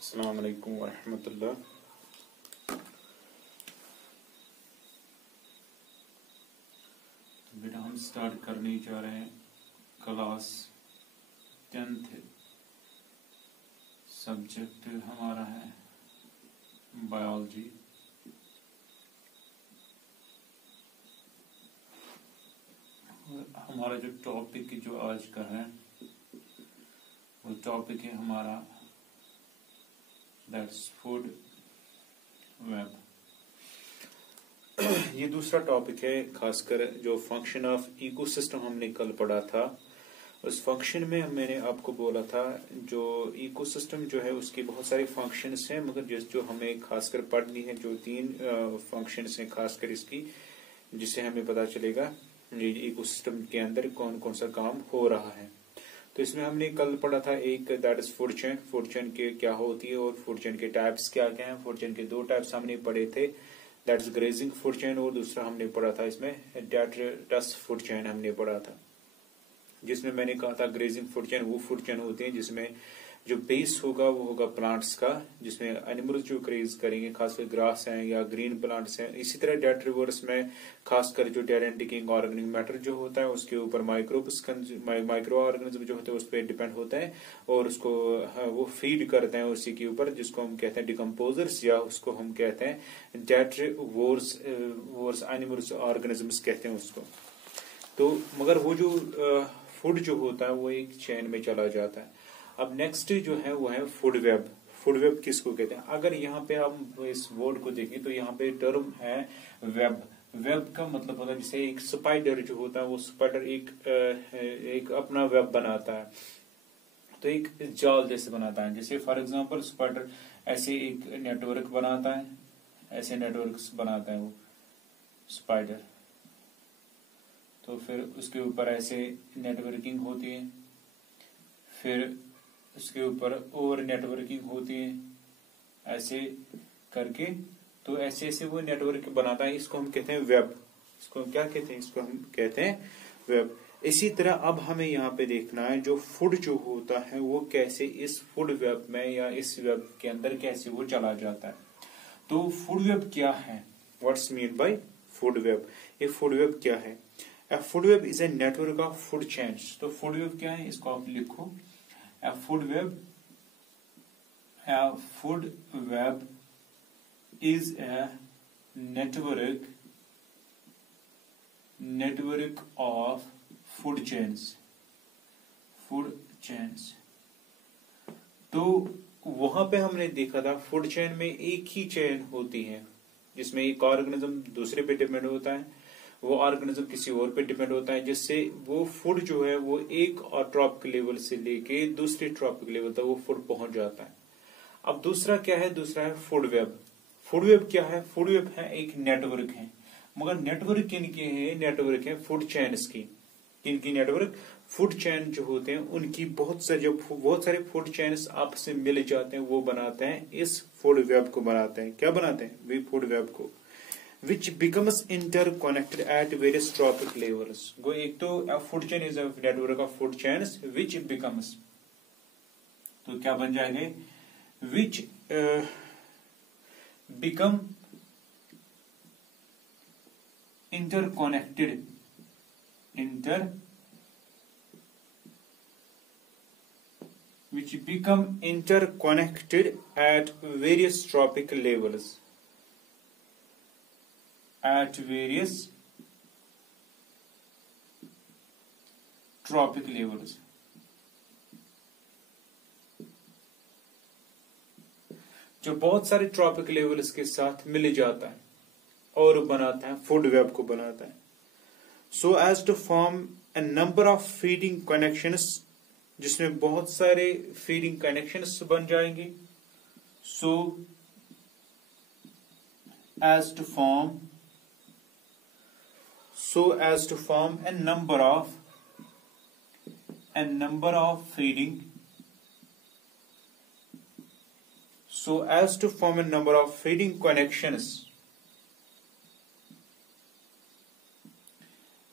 अस्सलाम वालेकुम वरहमतुल्लाह। तो बेटा हम स्टार्ट करने जा रहे हैं क्लास 10th। सब्जेक्ट हमारा है बायोलॉजी। हमारा जो टॉपिक जो आज का है वो टॉपिक है हमारा दैट्स फूड वेब। ये दूसरा टॉपिक है, खासकर जो फंक्शन ऑफ इकोसिस्टम हमने कल पढ़ा था। उस फंक्शन में मैंने आपको बोला था जो इकोसिस्टम जो है उसके बहुत सारे फंक्शंस हैं, मगर जो हमें खासकर पढ़नी है जो 3 फंक्शंस हैं खासकर इसकी, जिससे हमें पता चलेगा इकोसिस्टम के अंदर कौन कौन सा काम हो रहा है। तो इसमें हमने कल पढ़ा था एक that is food chain. Food chain के क्या होती है और फूड चेन के टाइप्स क्या क्या हैं। फूड चेन के 2 टाइप्स हमने पढ़े थे, that is grazing food chain, और दूसरा हमने पढ़ा था इसमें डेट्रिटस फूड चेन हमने पढ़ा था, जिसमें मैंने कहा था ग्रेजिंग फूड चेन वो फूड चेन होती है जिसमें जो बेस होगा वो होगा प्लांट्स का, जिसमें एनिमल्स जो ग्रेज करेंगे खासकर ग्रास हैं या ग्रीन प्लांट्स हैं। इसी तरह डेट्रिवर्स में खासकर जो dead and decaying organic matter जो होता है उसके ऊपर माइक्रो ऑर्गेनिज्म जो होते हैं उस पर डिपेंड होता है और उसको वो फीड करते हैं उसी के ऊपर, जिसको हम कहते हैं डिकम्पोजर्स, या उसको हम कहते हैं डेट्रिवर्स एनिमल्स ऑर्गेनिजम्स कहते हैं उसको। तो मगर वो जो फूड जो होता है वो एक चेन में चला जाता है। अब नेक्स्ट जो है वो है फूड वेब। फूड वेब किसको कहते हैं? अगर यहाँ पे हम इस वर्ड को देखें तो यहाँ पे टर्म है वेब। वेब का मतलब होता है जैसे एक स्पाइडर जो होता है वो स्पाइडर एक अपना वेब बनाता है, तो एक जाल जैसे बनाता है। जैसे फॉर एग्जांपल स्पाइडर ऐसे एक नेटवर्क बनाता है, ऐसे नेटवर्क्स बनाता है वो स्पाइडर, तो फिर उसके ऊपर ऐसे नेटवर्किंग होती है, फिर उसके ऊपर और नेटवर्किंग होती है ऐसे करके, तो ऐसे ऐसे वो नेटवर्क बनाता है। इसको हम कहते हैं वेब। इसको हम क्या कहते हैं? इसको हम कहते हैं वेब। इसी तरह अब हमें यहाँ पे देखना है जो फूड जो होता है वो कैसे इस फूड वेब में या इस वेब के अंदर कैसे वो चला जाता है। तो फूड वेब क्या है? What's mean by food web? ये फूड वेब क्या है? A food web is a network of food chains। तो फूड वेब क्या है इसको आप लिखो। A food web is a network of food chains। तो वहां पे हमने देखा था फूड चेन में एक ही चेन होती है जिसमें एक ऑर्गेनिज्म दूसरे पे डिपेंड होता है, वो ऑर्गेनिज्म किसी और पे डिपेंड होता है, जिससे वो फूड जो है वो एक ट्रॉपिक लेवल से लेके दूसरे ट्रॉपिक लेवल तक वो फूड पहुंच जाता है। अब दूसरा क्या है? दूसरा है फूड वेब। फूड वेब क्या है? फूड वेब है एक नेटवर्क है, मगर नेटवर्क किनके हैं? नेटवर्क है फूड चेन्स की। किनकी नेटवर्क? फूड चेन जो होते हैं उनकी बहुत सारे फूड चेन्स आपस में मिल जाते हैं, वो बनाते हैं इस फूड वेब को बनाते हैं। क्या बनाते हैं? वे फूड वेब को, which becomes interconnected at various trophic levels। गो एक तो food chain is a network of food chains which becomes, तो क्या बन जाएंगे? which become interconnected at various trophic levels। at various trophic levels। जो बहुत सारे ट्रॉपिक लेवल्स के साथ मिल जाता है और बनाता है फूड वेब को बनाता है। So as to form a number of feeding connections, जिसमें बहुत सारे फीडिंग कनेक्शंस बन जाएंगे। So as to form a number of feeding connections,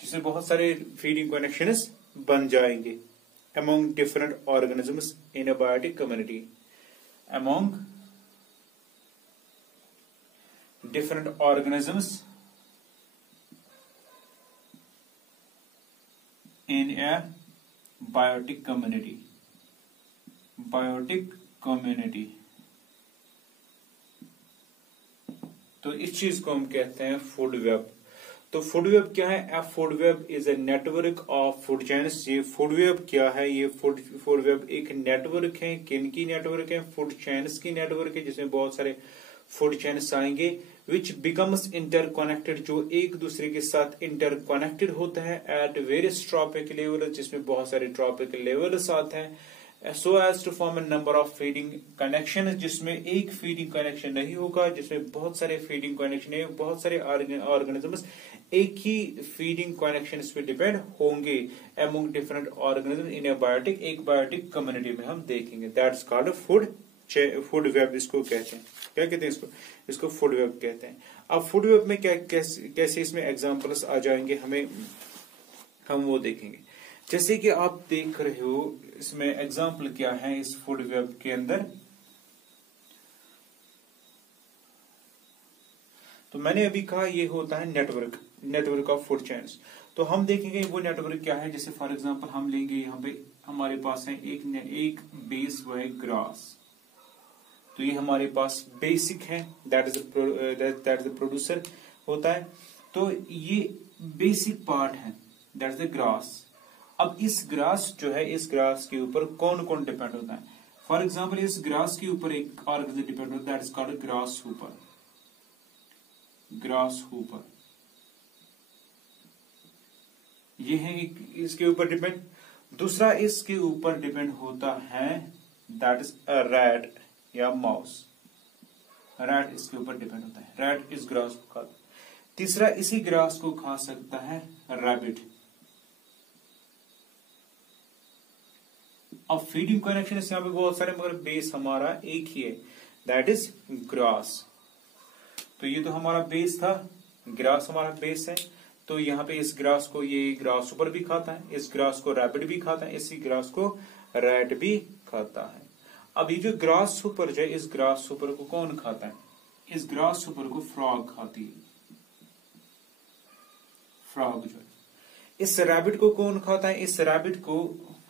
जिससे बहुत सारे फीडिंग कनेक्शंस बन जाएंगे among different organisms in a biotic community। among different organisms in a biotic community. Biotic community. तो इस चीज को हम कहते हैं फूड वेब। तो फूड वेब क्या है? ए food web is a network of food chains. ये फूड वेब क्या है? ये फूड वेब एक नेटवर्क है। किन की नेटवर्क है? फूड चेन्स की नेटवर्क है, जिसमें बहुत सारे फूड चेन्स आएंगे, विच बिकम्स इंटरकनेक्टेड, जो एक दूसरे के साथ इंटरकनेक्टेड होता है एट वेरियस ट्रॉपिक लेवल, जिसमें बहुत सारे ट्रॉपिक लेवल्स आते हैं, so as to form a number of feeding connections, जिसमें एक फीडिंग कनेक्शन नहीं होगा, जिसमें बहुत सारे फीडिंग कनेक्शन है, बहुत सारे ऑर्गेनिजम्स एक ही फीडिंग कनेक्शन पे डिपेंड होंगे among different organisms in a biotic, एक बायोटिक कम्युनिटी में हम देखेंगे। दैट्स कॉल्ड फूड वेब इसको कहते हैं। क्या कहते हैं इसको फूड वेब कहते हैं। अब फूड वेब में कैसे इसमें एग्जांपल्स आ जाएंगे हम वो देखेंगे। जैसे कि आप देख रहे हो, इसमें एग्जाम्पल क्या है इस फूड वेब के अंदर। तो मैंने अभी कहा ये होता है नेटवर्क ऑफ फूड चेन्स। तो हम देखेंगे वो नेटवर्क क्या है। जैसे फॉर एग्जांपल हम लेंगे, यहाँ पे हमारे पास है एक बेस, वो है ग्रास। तो ये हमारे पास बेसिक है, दैट इज द प्रोड्यूसर होता है। तो ये बेसिक पार्ट है, दैट इज द ग्रास। अब इस ग्रास जो है, इस ग्रास के ऊपर कौन कौन डिपेंड होता है? फॉर एग्जाम्पल इस ग्रास के ऊपर एक ऑर्गेनिज्म डिपेंड होता है, that is called grass Hooper. ये है इसके ऊपर डिपेंड। दूसरा इसके ऊपर डिपेंड होता है, दैट इज रैट या माउस। रैट इसके ऊपर डिपेंड होता है, रैट इस ग्रास को खाता है। तीसरा इसी ग्रास को खा सकता है रैबिट। अब फीडिंग कनेक्शन यहाँ पे बहुत सारे, मगर बेस हमारा एक ही है, दैट इज ग्रास। तो ये तो हमारा बेस था, ग्रास हमारा बेस है। तो यहाँ पे इस ग्रास को ये ग्रास ऊपर भी खाता है, इस ग्रास को रैबिट भी खाता है, इसी ग्रास को रैट भी खाता है। अब ये जो ग्रास सुपर जो है, इस ग्रास सुपर को कौन खाता है? इस ग्रास सुपर को फ्रॉग खाती है। फ्रॉग जो है, इस रैबिट को कौन खाता है? इस रैबिट को,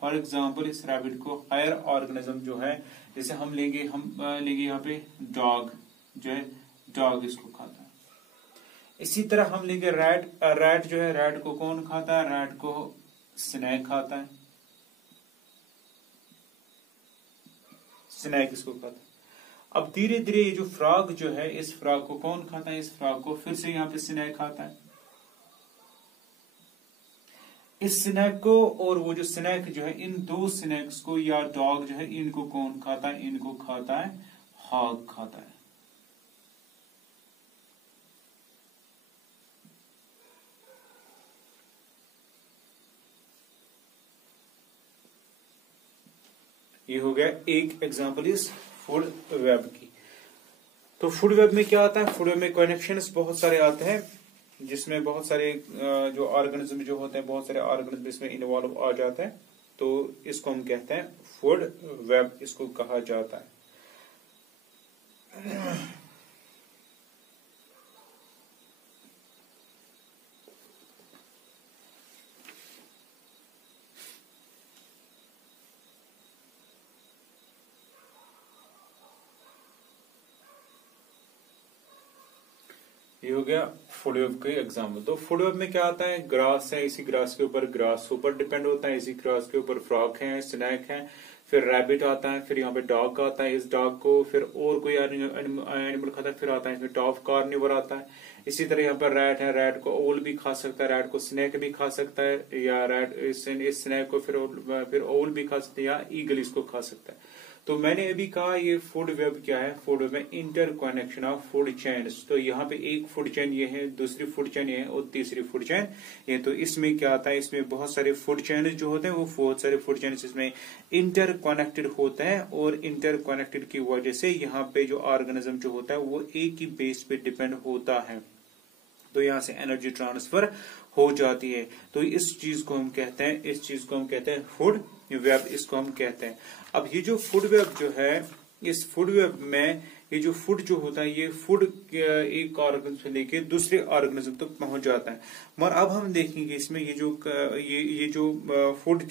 फॉर एग्जाम्पल इस रैबिट को हायर ऑर्गेनिज्म जो है, जैसे हम लेंगे यहाँ पे डॉग जो है, डॉग इसको खाता है। इसी तरह हम लेंगे रैट जो है, रैट को कौन खाता है? रैट को स्नेक खाता है, स्नेक इसको खाता है। अब धीरे धीरे ये जो फ्रॉग जो है, इस फ्रॉग को कौन खाता है? इस फ्रॉग को फिर से यहाँ पे स्नेक खाता है। इस स्नेक को और वो जो स्नेक जो है, इन दो स्नेक्स को या डॉग जो है, इनको कौन खाता है? इनको खाता है हॉग खाता है। ये हो गया एक एग्जांपल इस फूड वेब की। तो फूड वेब में क्या आता है? फूड वेब में कनेक्शंस बहुत सारे आते हैं, जिसमें बहुत सारे जो ऑर्गेनिज्म जो होते हैं, बहुत सारे ऑर्गेनिज्म इसमें इन्वॉल्व आ जाते हैं। तो इसको हम कहते हैं फूड वेब, इसको कहा जाता है। ये हो गया फूड वेब के एग्जाम्पल। तो फूड वेब में क्या आता है? ग्रास है, इसी ग्रास के ऊपर ग्रास ऊपर डिपेंड होता है, इसी ग्रास के ऊपर फ्रॉग है, स्नेक है, फिर रैबिट आता है, फिर यहाँ पे डॉग आता है, इस डॉग को फिर और कोई एनिमल खाता है, फिर आता है इसमें टॉप कार्निवर आता है। इसी तरह यहाँ पर रैट है, रैट को ओल भी खा सकता है, रैट को स्नेक भी खा सकता है, या रैट इस स्नेक को फिर ओल भी खा सकता है, या ईगल इसको खा सकता है। तो मैंने अभी कहा ये फूड वेब क्या है? फूड वेब में inter connection of food chains. तो यहाँ पे एक फूड चेन ये है, दूसरी फूड चेन ये है, और तीसरी फूड चेन ये। तो इसमें क्या आता है? इसमें बहुत सारे फूड चेन जो होते हैं, वो बहुत सारे फूड चेन इसमें इंटर कनेक्टेड होते हैं, और इंटर कनेक्टेड की वजह से यहाँ पे जो ऑर्गेनिज्म जो होता है वो एक ही बेस पे डिपेंड होता है। तो यहाँ से एनर्जी ट्रांसफर हो जाती है। तो इस चीज को हम कहते हैं, फूड वेब, इसको हम कहते हैं। अब ये जो फूड वेब जो है, इस फूड वेब में ये जो फूड जो होता है ये फूड एक ऑर्गेनिज्म से लेके दूसरे ऑर्गेनिज्म तक पहुंच जाता है। मगर अब हम देखेंगे इसमें ये जो फूड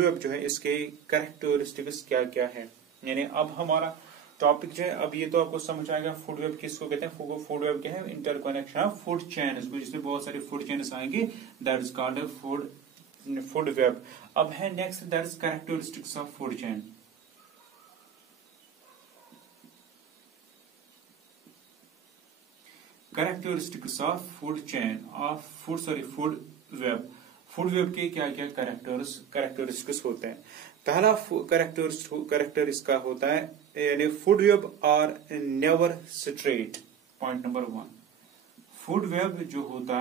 वेब जो है इसके कैरेक्टरिस्टिक्स क्या क्या है। यानी अब हमारा टॉपिक जो है, अब ये तो आपको समझ आएगा फूड वेब किसको कहते हैं। फूड वेब क्या है, इंटरकनेक्शन ऑफ फूड चेन्स, जिसमें बहुत सारे फूड चेन्स आएंगे, that is called food web. अब है next, that is characteristics of food chain. Characteristics of food chain of food web. Food web के क्या क्या कैरेक्टरिस्टिक्स होते हैं। पहला कैरेक्टर इसका होता है, यानी food web are never straight. Point number 1, food web जो होता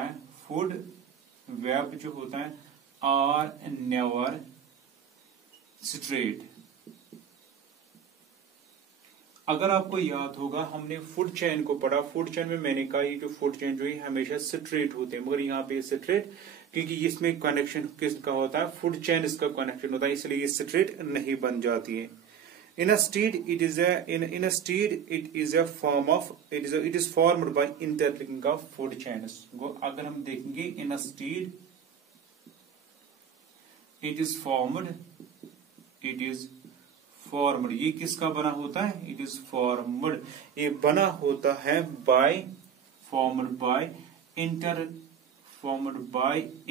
है आर नेवर स्ट्रेट। अगर आपको याद होगा हमने फूड चेन को पढ़ा, फूड चेन में मैंने कहा ये जो फूड चेन जो है हमेशा स्ट्रेट होते हैं, मगर यहाँ पे स्ट्रेट क्योंकि इसमें कनेक्शन किसका होता है, फूड चेन इसका कनेक्शन होता है, इसलिए ये स्ट्रेट नहीं बन जाती है। In a steed, it is formed by interlinking of food chains. अगर हम देखेंगे in a steed, it is formed. ये किसका बना होता है, it is formed. ये बना होता है formed by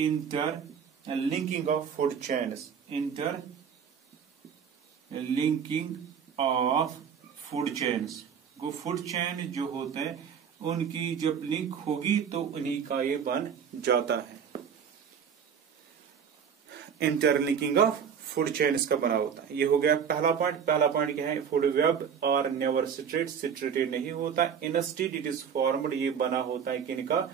interlinking of food chains. Linking of food chains को, फूड चेन जो होते हैं उनकी जब लिंक होगी तो उन्हीं का ये बन जाता है। इंटरलिंकिंग ऑफ फूड चेन इसका बना होता है। ये हो गया पहला पॉइंट क्या है, फूड वेब और नेवर स्ट्रेटेड नहीं होता। इनस्टीड इट इज फॉर्म्ड, ये बना होता है किनका,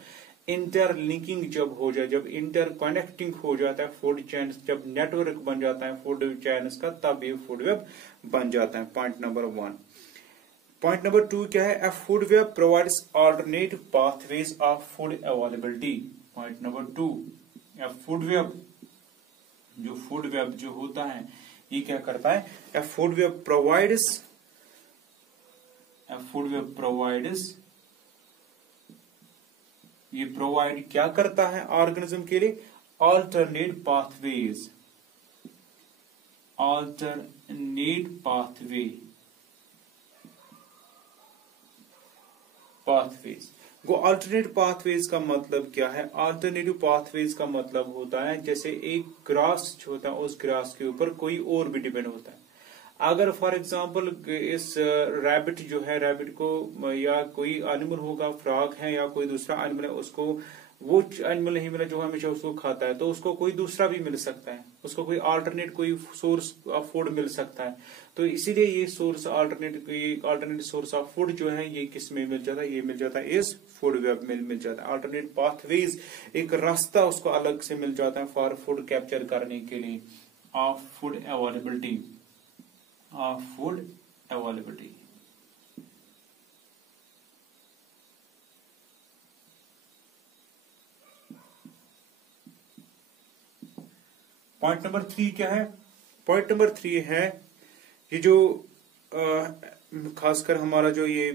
इंटरलिंकिंग जब हो जाए, जब इंटरकनेक्टिंग हो जाता है फूड चेन, जब नेटवर्क बन जाता है फूड चेन का, तब ये फूड वेब बन जाता है। Point number 1। पॉइंट नंबर 2 क्या है, ए food web provides alternate pathways of food availability. Point number 2, A food web जो होता है ये क्या करता है, ए फूड वेब प्रोवाइड्स ये प्रोवाइड क्या करता है ऑर्गेनिज्म के लिए, ऑल्टरनेट पाथवेज वो अल्टरनेट पाथवेज का मतलब क्या है, अल्टरनेटिव पाथवेज का मतलब होता है जैसे एक ग्रास जो होता है उस ग्रास के ऊपर कोई और भी डिपेंड होता है। अगर फॉर एग्जांपल इस रैबिट जो है, रैबिट को या कोई एनिमल होगा, फ्रॉग है या कोई दूसरा एनिमल है, उसको वो एनिमल नहीं मिला जो हमेशा उसको खाता है, तो उसको कोई दूसरा भी मिल सकता है, उसको कोई अल्टरनेट कोई सोर्स ऑफ फूड मिल सकता है। तो इसीलिए ये source alternate source of food जो है ये किस में मिल जाता है, ये मिल जाता है इस फूड वेब में मिल जाता है। अल्टरनेट पाथवेज, एक रास्ता उसको अलग से मिल जाता है फॉर फूड कैप्चर करने के लिए, of food availability. Point number 3 क्या है, पॉइंट नंबर 3 है ये जो खासकर हमारा जो ये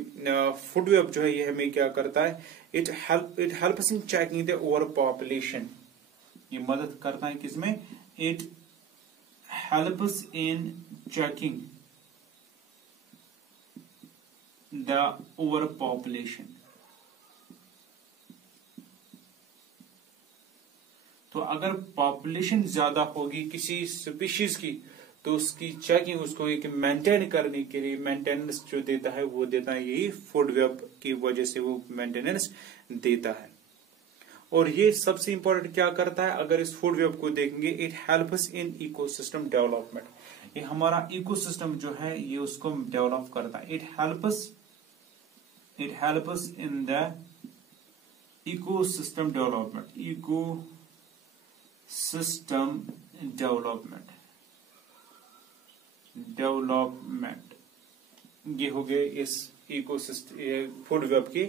फूड वेब जो है ये हमें क्या करता है, it helps in checking the over population. ये मदद करता है किसमें, it helps in checking the over population. तो अगर पॉपुलेशन ज्यादा होगी किसी स्पीशीज की तो उसकी चेकिंग, उसको एक मेंटेन करने के लिए मेंटेनेंस जो देता है वो देता है यही फूड वेब की वजह से वो मेंटेनेंस देता है। और ये सबसे इंपॉर्टेंट क्या करता है, अगर इस फूड वेब को देखेंगे, it helps in ecosystem development. ये हमारा इकोसिस्टम जो है ये उसको डेवलप करता है। It helps in the ecosystem development. ये हो गए इस इकोसिस्टम फूड वेब के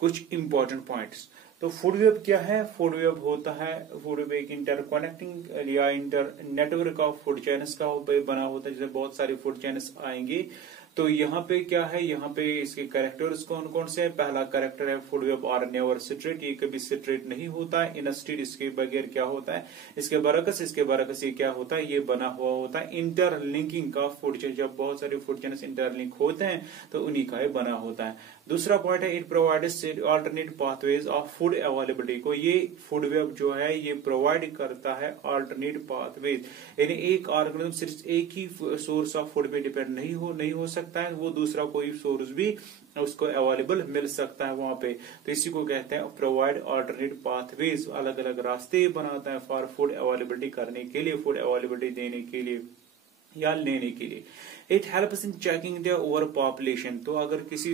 कुछ इंपॉर्टेंट पॉइंट्स। तो फूड वेब क्या है, फूड वेब होता है, फूड वेब एक इंटरकनेक्टिंग या inter network of food chains का बना होता है, जैसे बहुत सारे फूड चेन्स आएंगे तो यहाँ पे क्या है, यहाँ पे इसके कैरेक्टर्स कौन कौन से हैं। पहला कैरेक्टर है food web are never straight, ये कभी स्ट्रेट नहीं होता है। इनस्टेड इसके बगैर क्या होता है, इसके बरकस ये क्या होता है, ये बना हुआ होता है इंटरलिंकिंग का फूड चेन। जब बहुत सारे फूड चेन्स इंटरलिंक होते हैं तो उन्हीं का ये बना होता है। दूसरा पॉइंट है it provides alternate pathways of food availability को, ये फूड वेब जो है ये प्रोवाइड करता है अल्टरनेट पाथवेज, यानी एक ऑर्गेनिज्म सिर्फ एक ही सोर्स ऑफ फूड पे डिपेंड नहीं हो सकता है, वो दूसरा कोई सोर्स भी उसको अवेलेबल मिल सकता है वहां पे। तो इसी को कहते हैं प्रोवाइड अल्टरनेट पाथवेज, अलग अलग रास्ते बनाता है फॉर फूड अवेलेबिलिटी करने के लिए, फूड अवेलेबिलिटी देने के लिए या लेने के लिए। It helps in checking the over population, तो अगर किसी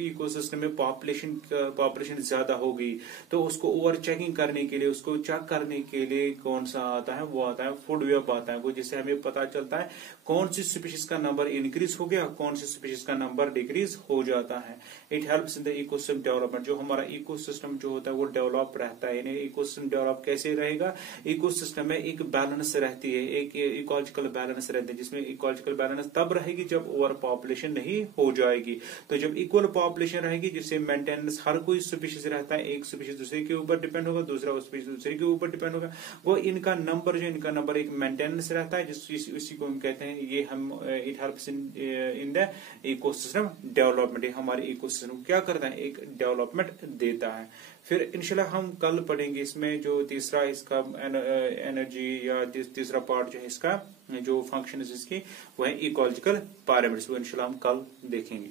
इकोसिस्टम में पॉपुलेशन ज्यादा होगी तो उसको ओवर चेकिंग करने के लिए, उसको चेक करने के लिए कौन सा आता है, वो आता है फूड वेब आता है वो, जिससे हमें पता चलता है कौन सी स्पीशीज का नंबर इंक्रीज हो गया, कौन सी स्पीशीज का नंबर डिक्रीज हो जाता है। It helps in the ecosystem development, जो हमारा इकोसिस्टम जो होता है वो डेवलप रहता है। यानी इकोसिस्टम डेवलप कैसे रहेगा, इकोसिस्टम में एक बैलेंस रहती है, एक इकोलॉजिकल बैलेंस रहती है, जिसमें इकोलॉजिकल बैलेंस तब रहेगी जब ओवर पॉपुलेशन नहीं हो जाएगी। तो जब इक्वल पॉपुलेशन रहेगी जिससे मेंटेनेंस, हर कोई स्पीशीज रहता है, एक स्पीशीज दूसरे के ऊपर डिपेंड होगा, दूसरा स्पीशीज दूसरे के ऊपर डिपेंड होगा, वो इनका नंबर एक मेंटेनेंस रहता है, इसी को हम कहते हैं, ये हम it helps in the ecosystem development, हमारे इकोसिस्टम को क्या करता है, एक डेवलपमेंट देता है। फिर इंशाल्लाह हम कल पढ़ेंगे इसमें जो तीसरा इसका एनर्जी या तीसरा पार्ट जो है इसका जो फंक्शन है इसकी, वो है इकोलॉजिकल पैरामीटर्स, वो इंशाल्लाह हम कल देखेंगे।